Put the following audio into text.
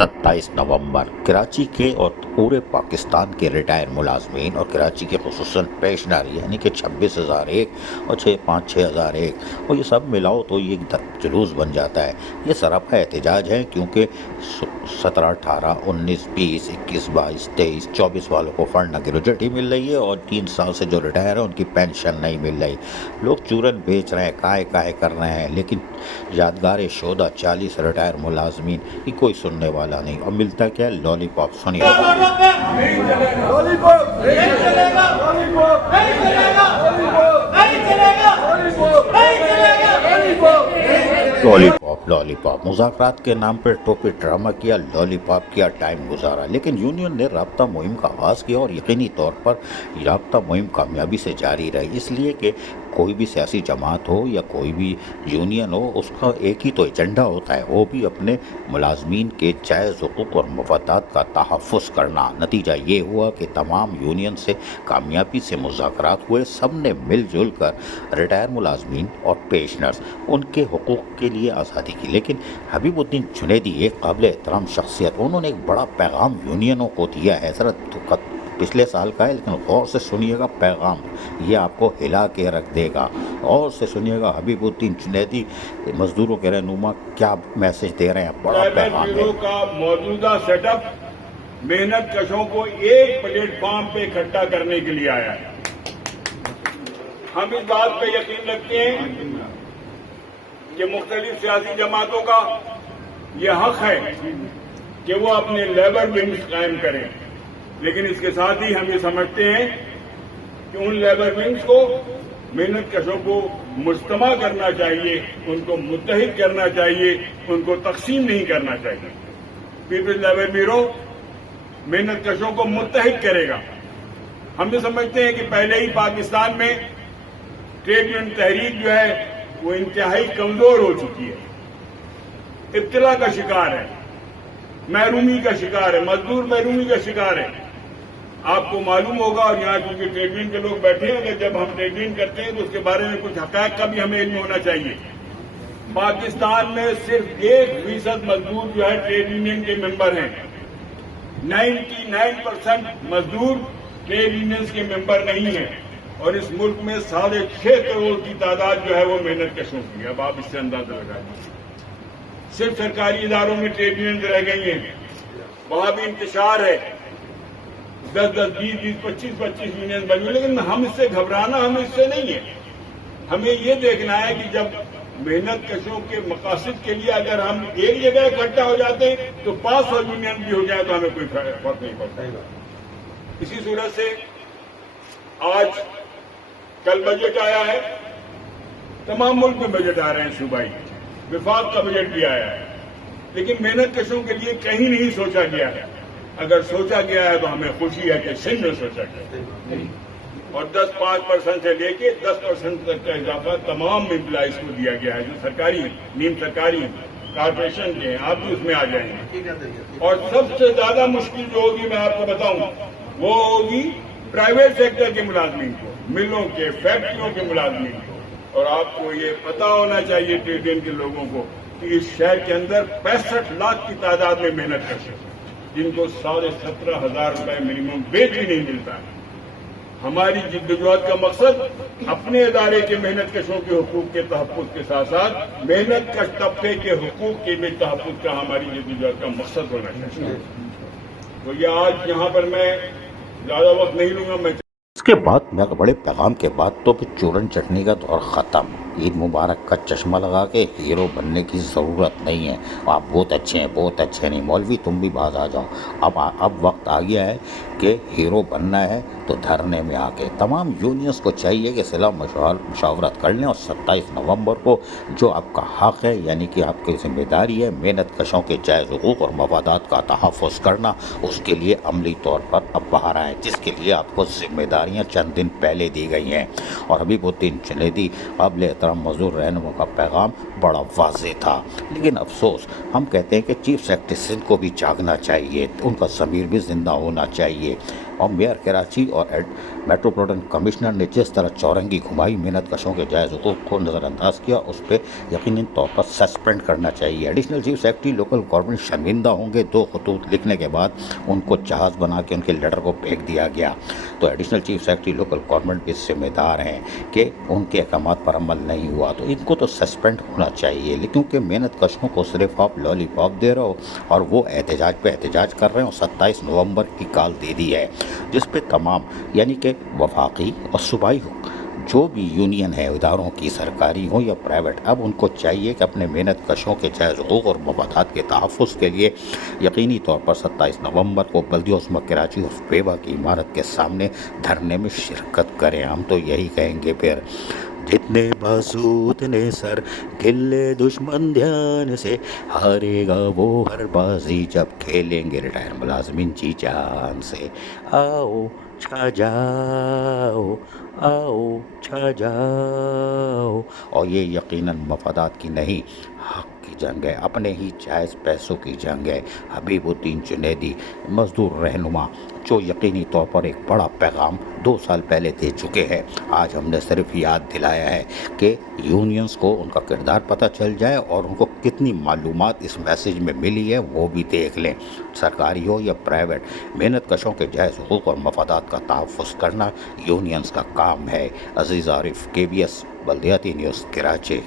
27 नवंबर कराची के और पूरे पाकिस्तान के रिटायर मुलाजमीन और कराची के खुसूसन पेंशनर यानी कि 26,001 और 5,001 और ये सब मिलाओ तो ये जुलूस बन जाता है। ये सरापा एहतजाज है क्योंकि 17, 18, 19, 20, 21, 22, 23, 24 वालों को फंड न ग्रेजुएटी मिल रही है और 3 साल से जो रिटायर है उनकी पेंशन नहीं मिल रही। लोग चूरन बेच रहे हैं, काहे कर रहे हैं, लेकिन यादगार शोदा 40 रिटायर मुलाजमीन की कोई सुनने वाला नहीं। और मिलता क्या है? लॉलीपॉप। सुनिए। लॉलीपॉप मुज़ाकरात के नाम पर टोपी ड्रामा किया, लॉलीपॉप किया, टाइम गुजारा। लेकिन यूनियन ने राब्ता मुहिम का आगाज़ किया और यकीनी तौर पर राब्ता मुहिम कामयाबी से जारी रही, इसलिए कि कोई भी सियासी जमात हो या कोई भी यूनियन हो, उसका एक ही तो एजेंडा होता है, वो भी अपने मुलाजमीन के जायज़ हुकूक़ और मफादात का तहफ़्फ़ुज़ करना। नतीजा ये हुआ कि तमाम यूनियन से कामयाबी से मुज़ाकरात हुए। सब ने मिल जुल कर रिटायर मुलाजमीन और पेंशनर्स उनके हुकूक़ के लिए आज़ादी की। लेकिन हबीबुद्दीन जुनैदी एक काबिल एहतराम शख्सियत, उन्होंने एक बड़ा पैगाम यूनियनों को दिया है। ज़रा पिछले साल का है, लेकिन गौर से सुनिएगा पैगाम, ये आपको हिला के रख देगा। और से सुनिएगा हबीबुद्दीन जुनैदी मजदूरों के रहनुमा क्या मैसेज दे रहे हैं। बड़ा पैगाम है। का मौजूदा सेटअप मेहनत कशों को एक प्लेटफॉर्म पे इकट्ठा करने के लिए आया है। हम इस बात पे यकीन रखते हैं कि मुख्तलिफ सियासी जमातों का ये हक है कि वो अपने लेबर विंग्स कायम करें, लेकिन इसके साथ ही हम ये समझते हैं कि उन लेबर विंग्स को, मेहनत कशों को मुज्तमा करना चाहिए, उनको मुत्तहिद करना चाहिए, उनको तकसीम नहीं करना चाहिए। पीपल्स लेबर ब्यूरो मेहनत कशों को मुत्तहिद करेगा। हम ये समझते हैं कि पहले ही पाकिस्तान में ट्रेड यूनियन तहरीक जो है वो इंतहाई कमजोर हो चुकी है, इब्तिला का शिकार है, महरूमी का शिकार है, मजदूर महरूमी का शिकार है। आपको मालूम होगा, और यहाँ क्योंकि ट्रेड यूनियन के लोग बैठे हैं, कि जब हम ट्रेड यूनियन करते हैं तो उसके बारे में कुछ हक़ाइक़ का भी हमें इल्म होना चाहिए। पाकिस्तान में सिर्फ 1% मजदूर जो है ट्रेड यूनियन के मेंबर हैं। 99% मजदूर ट्रेड यूनियंस के मेंबर नहीं हैं, और इस मुल्क में 6.5 करोड़ की तादाद जो है वो मेहनत कशों की। अब आप इससे अंदाजा लगा लीजिए। सिर्फ सरकारी इदारों में ट्रेड यूनियन रह गई हैं, वहां भी इंतशार है, 10-10, 20-20, 25-25 यूनियन बनी। लेकिन हम इससे घबराना, हम इससे नहीं है। हमें ये देखना है कि जब मेहनत कशों के मकासद के लिए अगर हम एक जगह इकट्ठा हो जाते हैं तो 500 यूनियन भी हो जाए तो हमें कोई फर्क नहीं पड़ता। इसी सूरत से आज कल बजट आया है, तमाम मुल्क में बजट आ रहे हैं सूबाई, विफाक का बजट भी आया है, लेकिन मेहनत कशों के लिए कहीं नहीं सोचा गया है। अगर सोचा गया है तो हमें खुशी है कि सिंध में सोचा गया है, और 5% से लेके 10% तक का इजाफा तमाम एम्प्लॉइज को दिया गया है, जो सरकारी, नीम सरकारी, कारपोरेशन के हैं, आप भी उसमें आ जाएंगे। और सबसे ज्यादा मुश्किल जो होगी मैं आपको बताऊं, वो होगी प्राइवेट सेक्टर के मुलाजमीन को, मिलों के, फैक्ट्रियों के मुलाजमीन को। और आपको ये पता होना चाहिए ट्रेड यूनियन के लोगों को कि इस शहर के अंदर 65 लाख की तादाद में मेहनत करते हैं, जिनको 17,500 रुपए मिनिमम वेज भी नहीं मिलता है। हमारी जिद्दोजहद का मकसद अपने इदारे के मेहनत कशों के हुकूक के तहफ़्फ़ुज़ के साथ साथ मेहनत कश तबके के हुकूक के भी तहफ़्फ़ुज़ का हमारी जिद्दोजहद का मकसद होना चाहिए। तो ये आज यहाँ पर मैं ज़्यादा वक्त नहीं लूंगा। मैं इसके बाद मैं बड़े पैगाम के बाद तो फिर चूरन चटनी का दौर ख़त्म। ईद मुबारक का चश्मा लगा के हीरो बनने की ज़रूरत नहीं है। आप बहुत अच्छे हैं, बहुत अच्छे नहीं, मौलवी तुम भी बाज आ जाओ। अब वक्त आ गया है कि हीरो बनना है तो धरने में आके तमाम यूनियंस को चाहिए कि सलाह मशावरत कर लें, और 27 नवंबर को जो आपका हक़ है, यानी कि आपकी जिम्मेदारी है मेहनत कशों के जायज़ हुकूक़ और मफादात का तहफ़्फ़ुज़ करना, उसके लिए अमली तौर पर अब बाहर आएँ, जिसके लिए आपको जिम्मेदारियाँ चंद दिन पहले दी गई हैं। और हबीबुद्दीन जुनैदी काबिल एहतराम मजदूर रहनुमा का पैगाम बड़ा वाज़ेह था। लेकिन अफसोस, हम कहते हैं कि चीफ सेक्रेटरी सिंध को भी जागना चाहिए, उनका ज़मीर भी ज़िंदा होना चाहिए। اور میئر کراچی اور میٹروپولیٹن کمشنر نے جس طرح چورنگی گھمائی محنت کشوں کے جائز حقوق کو نظر انداز کیا، اس پہ یقیناً طور پر سسپینڈ کرنا چاہیے۔ Additional chief secretary local government شرمندہ ہوں گے، 2 خطوط لکھنے کے بعد ان کو جہاز بنا کے ان کے لیٹر کو پھینک دیا گیا، تو additional chief secretary local government بھی ذمہ دار ہیں کہ ان کے احکامات پر عمل نہیں ہوا، تو ان کو تو سسپینڈ ہونا چاہیے۔ کیونکہ محنت کشوں کو صرف آپ لالی پاپ دے رہے ہو اور وہ احتجاج پہ احتجاج کر رہے ہیں، اور 27 نومبر کی کال دے دی ہے، جس پہ تمام یعنی کہ وفاقی اور صوبائی جو بھی یونین ہے، اداروں کی، سرکاری ہوں یا پرائیویٹ، اب ان کو چاہیے کہ اپنے محنت کشوں کے جائز حقوق اور مفادات کے تحفظ کے لیے یقینی طور پر 27 نومبر کو بلدیہ عظمی کراچی اور فیبا کی عمارت کے سامنے دھرنے میں شرکت کریں۔ ہم تو یہی کہیں گے پھر، جتنے بازو اتنے سر، کھلے دشمن دھیان سے، ہارے گا وہ ہر بازی جب کھیلیں گے ریٹائر ملازمین جی جان سے۔ آؤ چھا جاؤ، آؤ چھا جاؤ، اور یہ یقیناً مفادات کی نہیں، حق کی جنگ ہے، اپنے ہی جائز پیسوں کی جنگ ہے۔ حبیب الدین جنیدی مزدور رہنما جو یقینی طور پر ایک بڑا پیغام 2 سال پہلے دے چکے ہیں، آج ہم نے صرف یاد دلایا ہے کہ یونینز کو ان کا کردار پتہ چل جائے اور ان کو کتنی معلومات اس میسیج میں ملی ہے وہ بھی دیکھ لیں۔ سرکاری ہو یا پرائیویٹ، محنت کشوں کے جائز حقوق اور مفادات کا تحفظ کرنا یونینز کا کام ہے۔ عزیز عارف، KBS بلدیاتی نیوز، کراچی۔